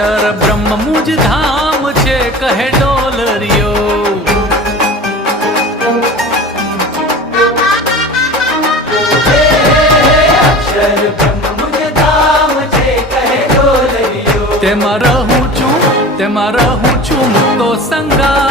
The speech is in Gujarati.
અક્ષર બ્રહ્મ મુજ ધામ છે કહે ડોલરિયો. અક્ષર બ્રહ્મ મુજ ધામ છે કહે ડોલરિયો. તેમાં રહું છું મુક્તો સંગા